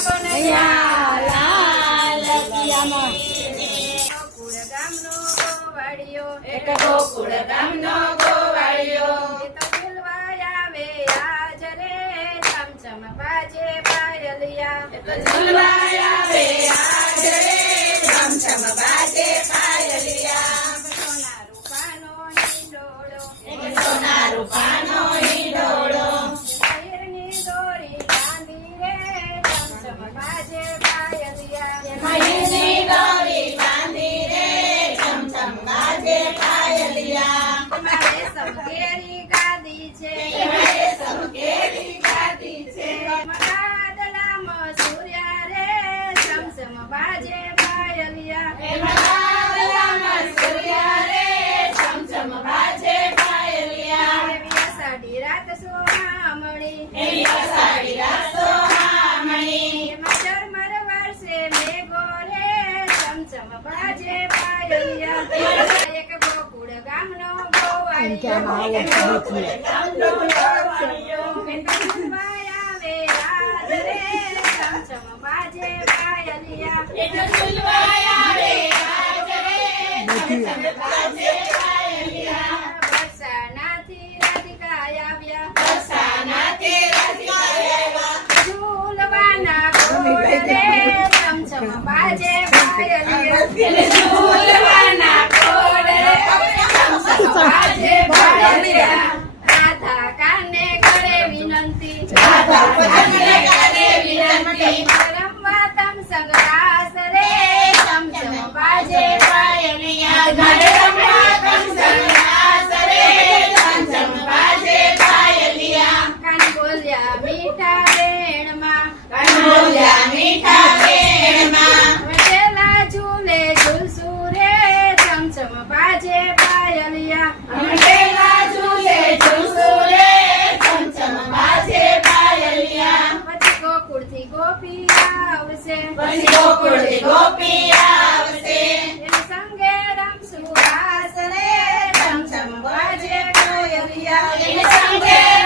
કનૈયા લાલ કિયામાં એક ગોકુળ ગામનો ગોવાળિયો એ તો ઝૂલવા આવે આજ રે ચમચમ બાજે પાયલિયા એ તો ઝૂલવા આવે આજ રે ચમચમ બાજે પાયલિયા સોના રૂપાનો હિંડોળો સોના રૂપાનો હિંડોળો મયુરની દોરી બાંધી રે ચમચમ બાજે પાયલિયા મયુરની દોરી બાંધી રે ચમચમ બાજે પાયલિયા તમારે સમકેરી ગાદી છે સૌ કેરી ગાદી છે ગાદલામાં સૂર્યા રે ચમચમ બાજે પાયલિયા એમાં ગાદલામાં સૂર્યા રે ચમચમ બાજે પાયલિયા એવી અષાઢી રાત સોહામણી એવી અષાઢી રાત સોહામણી એમાં ઝરમર વરસે મેઘો રે ચમચમ બાજે પાયલિયા એક ગોકુળ ગામનો ગોવાળિયો ગામનો ગોવાળિયો ઝૂલવા આવે આજ રે ચમચમ બાજે પાયલિયા એ તો ઝૂલવા આવે આજ રે ચમચમ બાજે પાયલિયા વરસાનાથી રાધિકા આવ્યા વરસાનાથી રાધિકા આવ્યા ઝૂલવાના ગોળ રે ચમચમ બાજે પાયલિયા એને ઝૂલવાના કોડ રે ચમચમ બાજે પાયલિયા રાધા કાને કરે વિનંતી રાધા ભજનને કરે વિનંતી રમવા તમ સંગ રાસ રે ચમચમ બાજે પાયલિયા ઘરે રમવા કંસરાસ રે ચમચમ બાજે પાયલિયા કાન બોલ્યા મીઠા વેણમાં કાન બોલ્યા મીઠા વેણમાં પેલા ઝૂલે ઝૂલસુ રે ચમચમ બાજે પાયલિયા અમરેલા ઝૂલે ઝૂલસુ રે ચમચમ બાજે પાયલિયા પછી ગોકુળથી ગોપી આવશે પછી ગોકુળથી ગોપી આવશે એની સંગે રમશું રાસ રે ચમચમ બાજે પાયલિયા એને સંગે